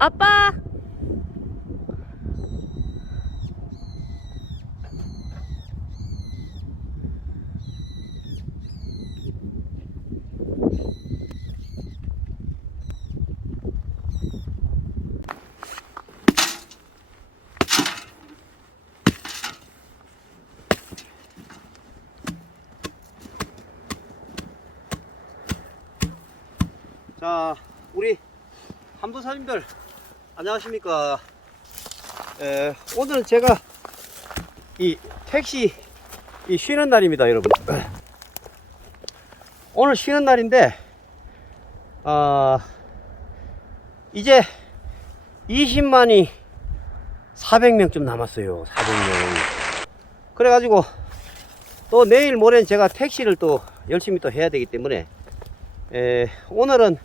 아빠! 자, 우리 한도사님들 안녕하십니까. 오늘은 제가 이 택시 쉬는 날입니다, 여러분. 오늘 쉬는 날인데 이제 20만이 400명쯤 남았어요. 400명. 그래가지고 또 내일 모레는 제가 택시를 또 열심히 또 해야 되기 때문에 오늘은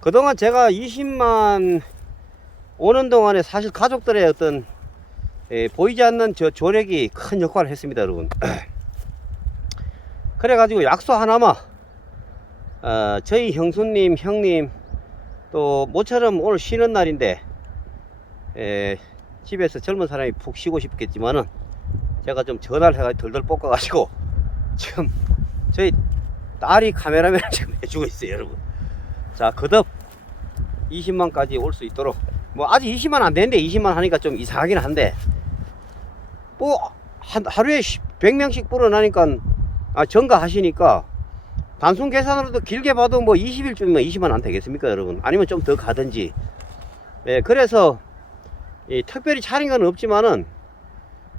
그동안 제가 20만 오는 동안에 사실 가족들의 어떤 보이지 않는 저 조력이 큰 역할을 했습니다, 여러분. 그래가지고 약속 하나만 저희 형수님, 형님 또 모처럼 오늘 쉬는 날인데 집에서 젊은 사람이 푹 쉬고 싶겠지만은 제가 좀 전화를 해가지고 덜덜 볶아가지고 지금 저희 딸이 카메라맨을 지금 해주고 있어요, 여러분. 자, 거듭 20만까지 올 수 있도록, 뭐 아직 20만 안 되는데 20만 하니까 좀 이상하긴 한데, 뭐 하루에 100명씩 불어나니까 전가하시니까 단순 계산으로도 길게 봐도 뭐 20일쯤이면 20만 안 되겠습니까, 여러분? 아니면 좀 더 가든지. 그래서 특별히 차린 건 없지만은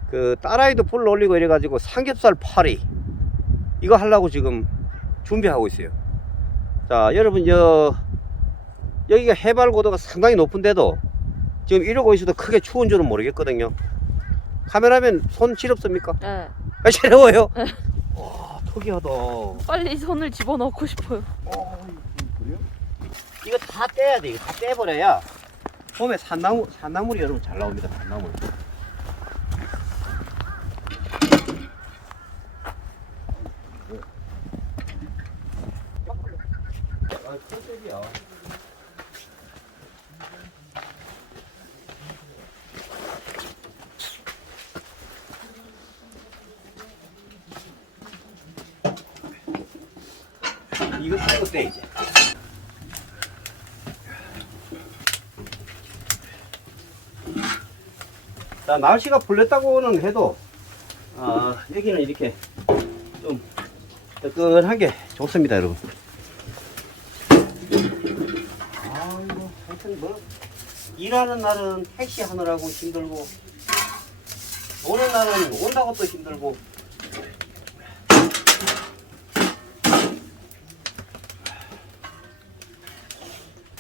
그 딸아이도 불러 올리고 이래가지고 삼겹살 파리 이거 하려고 지금 준비하고 있어요. 자, 여러분, 여기가 해발 고도가 상당히 높은데도 지금 이러고 있어도 크게 추운 줄은 모르겠거든요. 카메라맨 손 시렵습니까? 네. 시려워요? 네. 와, 특이하다. 빨리 손을 집어넣고 싶어요. 그래요? 이거 다 떼야 돼. 이거 다 떼버려야 봄에 산나물이 여러분 잘 나옵니다. 산나물. 컨셉이야. 이거 빼고 떼 이제. 자, 날씨가 풀렸다고는 해도 여기는 이렇게 좀 뜨끈한 게 좋습니다, 여러분. 아이고, 하여튼 뭐 일하는 날은 택시 하느라고 힘들고 오는 날은 온다고 또 힘들고.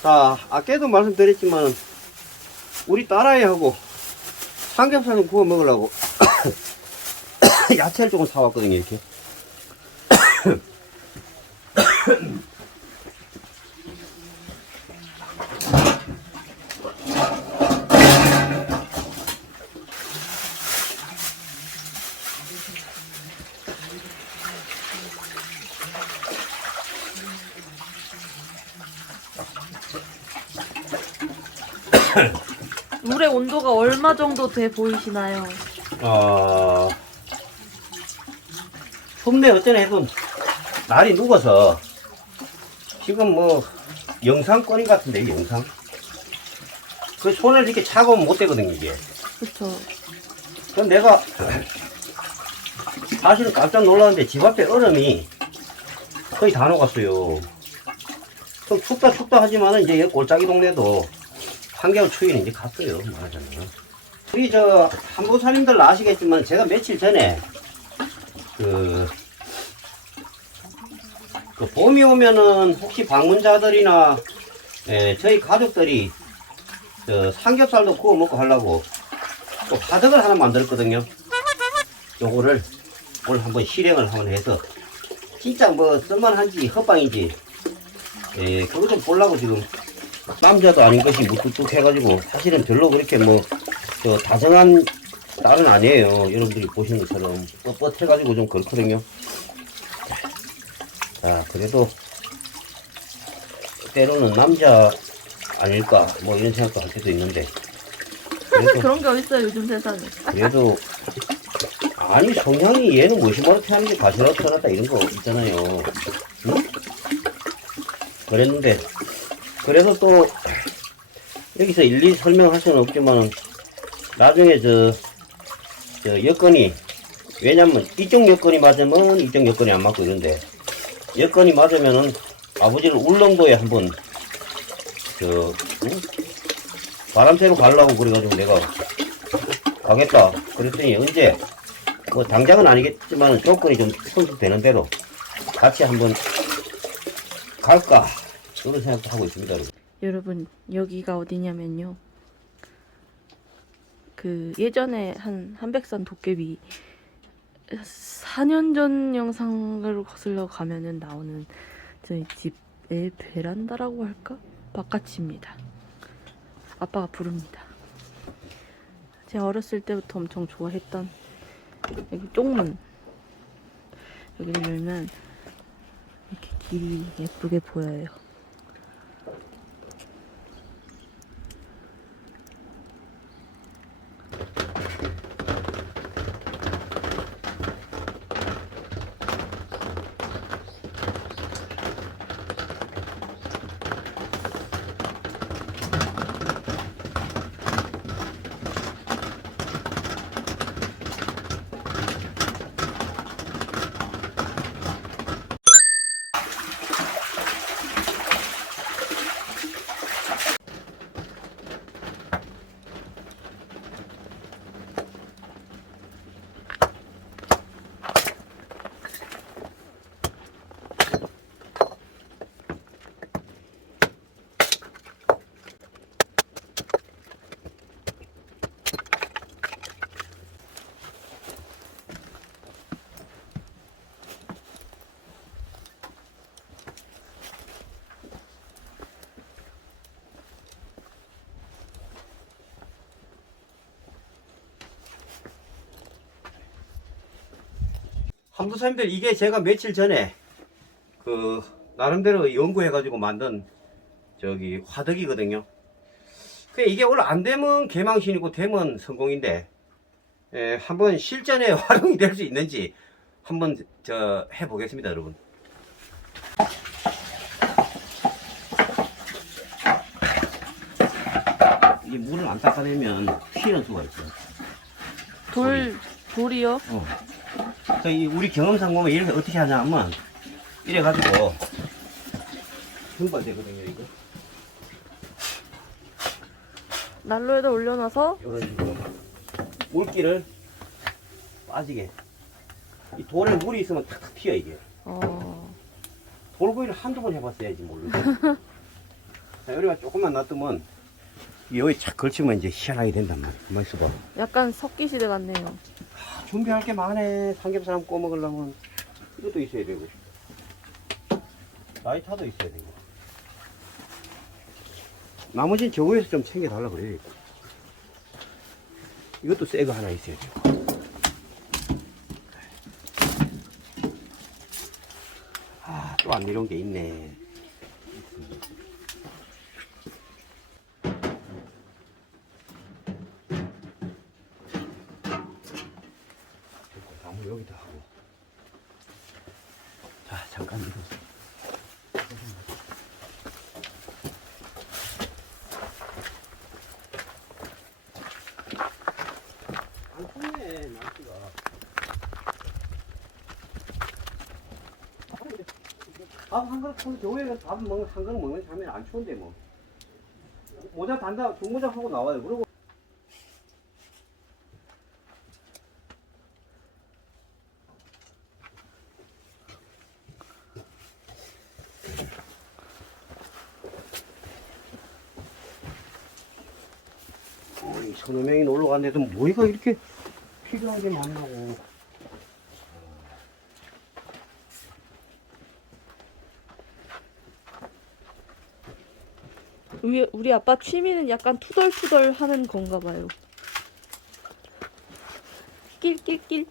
자, 아까도 말씀드렸지만 우리 딸아이하고 삼겹살 좀 구워 먹으려고 야채를 조금 사왔거든요, 이렇게. 물의 온도가 얼마 정도 돼 보이시나요? 춥네 어쩌네 해도 날이 누워서 지금 뭐 영상거리 같은데, 이게 영상. 그 손을 이렇게 차가우면 못 되거든요, 이게. 그쵸. 그럼 내가 사실은 깜짝 놀랐는데 집 앞에 얼음이 거의 다 녹았어요. 좀 춥다 하지만은 이제 여기 골짜기 동네도 한겨울 추위는 이제 갔어요, 말하자면. 우리 한보사님들 아시겠지만 제가 며칠 전에 그 봄이 오면은 혹시 방문자들이나 저희 가족들이 삼겹살도 구워 먹고 하려고 또 화덕을 하나 만들었거든요. 요거를 오늘 한번 실행을 한번 해서 진짜 뭐 쓸만한지 헛방인지 그거 좀 보려고 지금. 남자도 아닌 것이 무뚝뚝 해가지고 사실은 별로 그렇게 뭐 다정한 딸은 아니에요. 여러분들이 보시는 것처럼 뻣뻣해가지고 좀 그렇거든요. 자, 그래도 때로는 남자 아닐까 뭐 이런 생각도 할 때도 있는데 그런 게 어딨어요 요즘 세상에. 그래도 아니 성향이 얘는 무엇이마로 태어난 게 가시라고 태어났다 이런 거 있잖아요. 응? 그랬는데 그래서 또 여기서 일일이 설명할 수는 없지만 나중에 저 여건이 왜냐면 이쪽 여건이 맞으면 이쪽 여건이 안 맞고 이런데 여건이 맞으면은 아버지를 울릉도에 한번 응? 바람 쐬러 가려고 그래가지고 내가 가겠다 그랬더니 언제 뭐 당장은 아니겠지만 조건이 좀 성숙되는 대로 같이 한번 갈까 그런 생각도 하고 있습니다. 여러분 여기가 어디냐면요. 그 예전에 한 한백산 도깨비 4년 전 영상을 거슬러 가면은 나오는 저희 집의 베란다라고 할까? 바깥입니다. 아빠가 부릅니다. 제가 어렸을 때부터 엄청 좋아했던 여기 쪽문. 여기를 열면 이렇게 길이 예쁘게 보여요. 한부사님들 이게 제가 며칠 전에 그 나름대로 연구해가지고 만든 저기 화덕이거든요. 그 이게 원래 안 되면 개망신이고 되면 성공인데 한번 실전에 활용이 될 수 있는지 한번 저 해보겠습니다, 여러분. 이게 물을 안 닦아내면 휘는 수가 있어요. 돌이요? 저희 우리 경험상 보면 이렇게 어떻게 하냐면 이래가지고 흠바되거든요 이거. 난로에다 올려놔서 이런 식으로 물기를 빠지게. 이 돌에 물이 있으면 탁탁 튀어 이게. 돌구이를 한두 번 해봤어야지 모르겠어. 여기가 조금만 놔두면 여기 착 걸치면 이제 희한하게 된단 말이야. 가만 있어봐. 약간 석기시대 같네요. 준비할 게 많네. 삼겹살 한번 구워 먹으려면 이것도 있어야 되고 라이터도 있어야 되고 나머지는 저 위에서 좀 챙겨달라 그래. 이것도 새 거 하나 있어야 되고 또 안 내려온 게 있네. 나무 여기다 하고. 자, 잠깐 이거. 안 춥네, 날씨가. 밥 한 그릇 겨울에 밥 먹는 한 그릇 먹는 사람이 안 추운데 뭐. 모자 단다, 종모자 하고 나와요. 그리고 서너 명이 놀러 갔는데도 뭐가 이렇게 필요한 게 많냐고. 우리 아빠 취미는 약간 투덜투덜 하는 건가 봐요. 낄낄낄.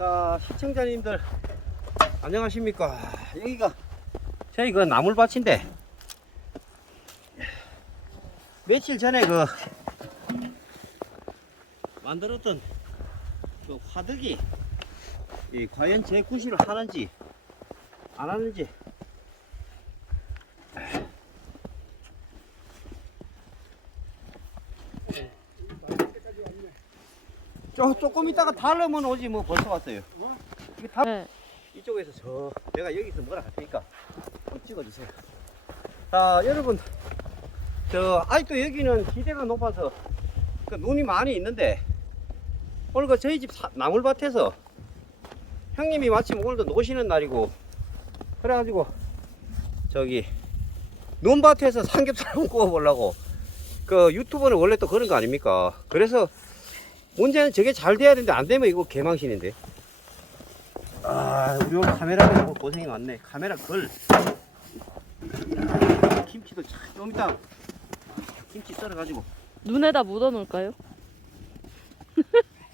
자, 시청자님들 안녕하십니까. 여기가 저희 그 나물밭인데 며칠 전에 그 만들었던 그 화덕이 과연 제 구실을 하는지 안 하는지 조금 있다가 달르면 오지 뭐 벌써 왔어요. 이게 다 네. 이쪽에서 내가 여기서 뭐라 할 테니까 한번 찍어주세요. 자, 여러분 아직도 여기는 기대가 높아서 그 눈이 많이 있는데 오늘 그 저희 집 나물밭에서 형님이 마침 오늘도 노시는 날이고 그래가지고 저기 논밭에서 삼겹살 한번 구워보려고 그 유튜버는 원래 또 그런 거 아닙니까? 그래서 문제는 저게 잘 돼야 되는데 안 되면 이거 개망신인데. 아, 우리 오늘 카메라맨 오늘 고생이 많네. 카메라 김치도 좀 이따 김치 썰어가지고 눈에다 묻어 놓을까요?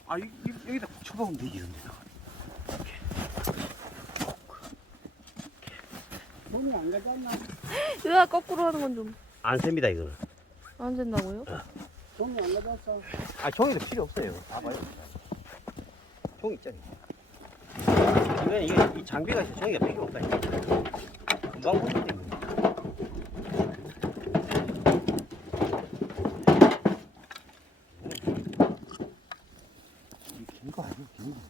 아 여기다 쳐박으면 되지 이런 데다가. 몸이 안 가지 않나? 으아, 거꾸로 하는 건 좀 안 셉니다 이거는. 안 된다고요? 몸이 안 가졌어. 아 종이도 필요 없어요. 봐봐요. 종이 있잖아요. 이건 이 장비가 있어 종이가 필요 없다. 금방 보기 때문에. 긴거 아니야? 긴 거.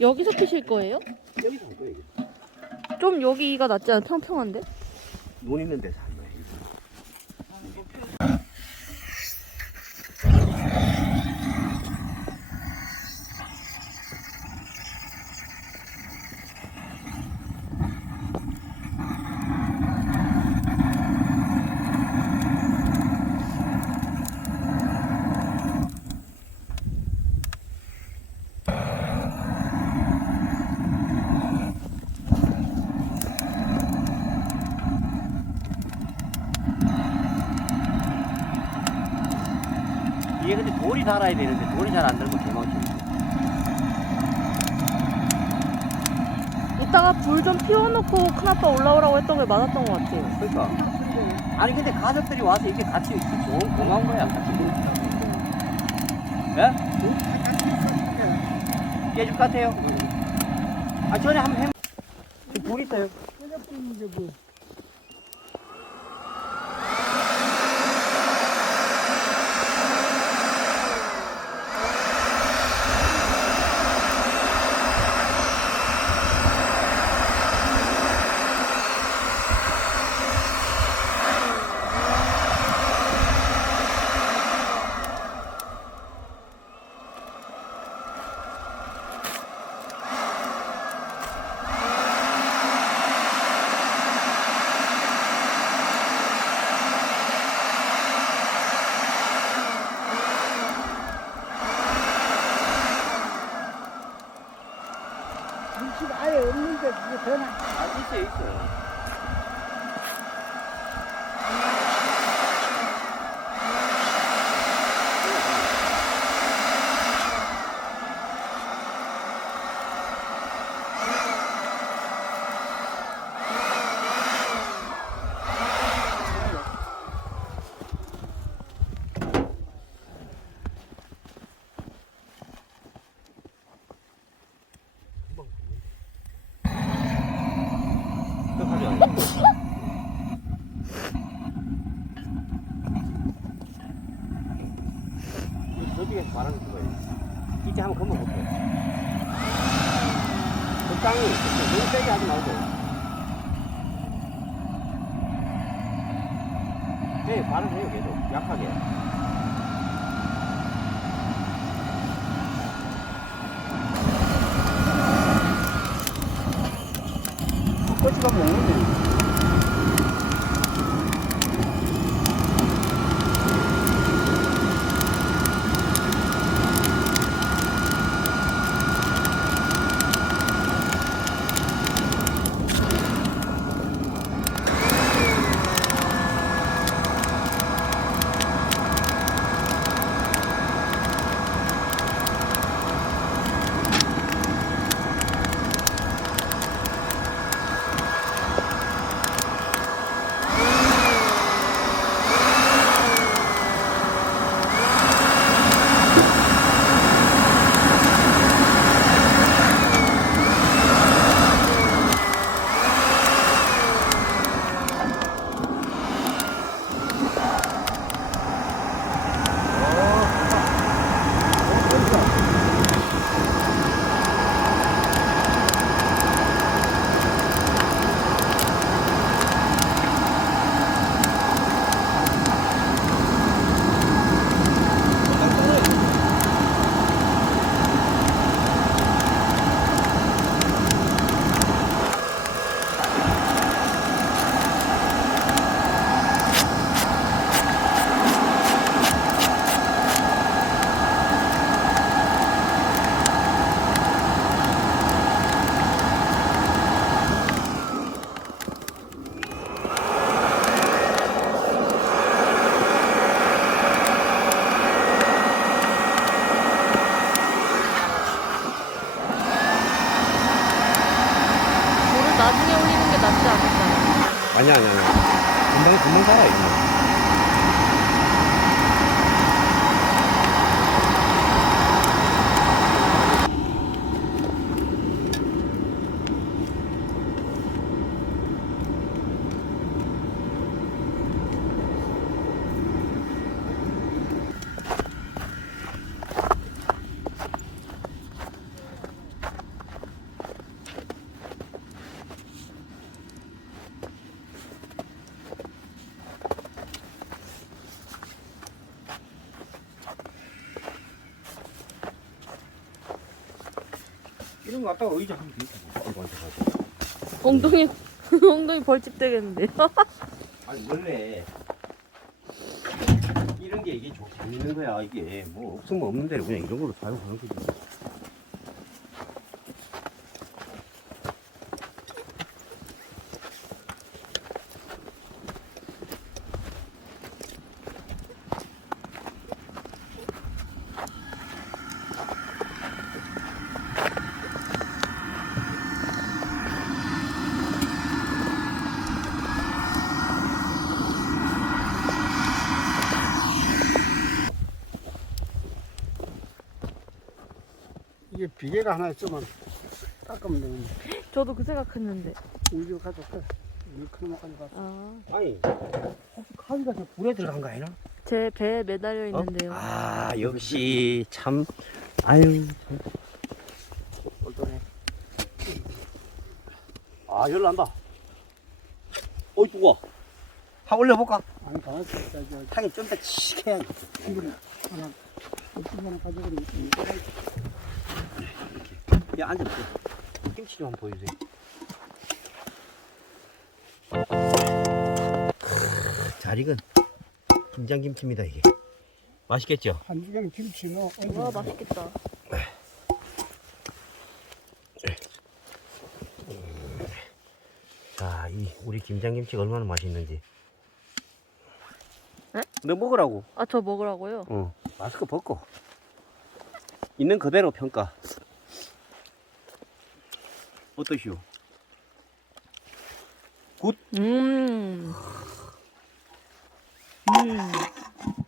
여기서 피실 거예요? 여기서 할 거예요. 이게. 좀 여기가 낫지 않아? 평평한데? 눈 있는 데서 할 거예요. 이게 근데 돌이 달아야 되는데 돌이 잘 안 들면 개망치지. 이따가 불 좀 피워놓고 큰아빠 올라오라고 했던 게 맞았던 것 같아요. 그러니까. 아니 근데 가족들이 와서 이렇게 같이 좋은 고마운 거야. 같이 예? 깨줄 것 같아요. 아 전에 한번 해. 지금 불 있어요. 회장님인데 뭐. 눈치가 아예 없는데 그게 되나? 아 있어요 있어요. 저쪽에서 말하는 그거예요. 이제 한번 건너 볼게요. 적당히 너무 세게 하지 말고. 네, 발음해요 계속 약하게. 꼬치가 먹는데. 나중에 올리는 게 낫지 않을까요? 아니야. 금방 살아, 이거. 이런 거 갖다가 의자 하면 되겠다. 엉덩이 엉덩이 벌집 되겠는데. 아니 원래 이런 게 이게 재밌는 거야. 이게 뭐 없으면 없는 대로 그냥 이런 걸로 사용하는 거지. 이게 비계가 하나 있으면 깎으면 되는데. 저도 그 생각했는데. 이거 가져올게. 이 큰 놈 가져가. 아, 아니 혹시 가위가 저 불에 들어간 거 아니나? 제 배에 매달려 있는데요. 아 역시 참 아유 참 똘똘해. 아 열난다. 어이 뜨거워. 한 올려볼까? 아니 가만있어. 저 타기 좀 더 칙 해야지. 이걸 하나 이거 하나 가져오고 야 앉아보세요. 김치 좀 한번 보여주세요. 잘 익은 김장김치입니다 이게. 맛있겠죠? 한 주경 김치 넣어. 와, 맛있겠다. 자, 이 우리 김장김치가 얼마나 맛있는지. 네? 너 먹으라고. 아, 저 먹으라고요? 어. 마스크 벗고. 있는 그대로 평가. 어떠시오?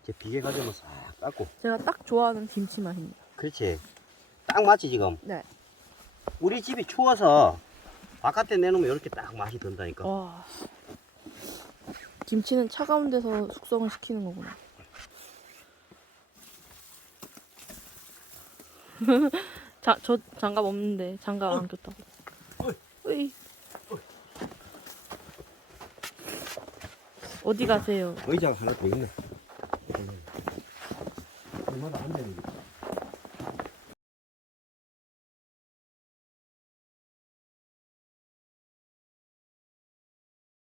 이제 비계 가지고 싹 닦고. 제가 딱 좋아하는 김치 맛입니다. 그렇지. 딱 맞지 지금. 네. 우리 집이 추워서 바깥에 내놓으면 이렇게 딱 맛이 든다니까. 와. 김치는 차가운 데서 숙성을 시키는 거구나. 저 장갑 없는데 장갑 안 꼈다고. 으이. 어디 가세요? 의자가 하나 더 있네.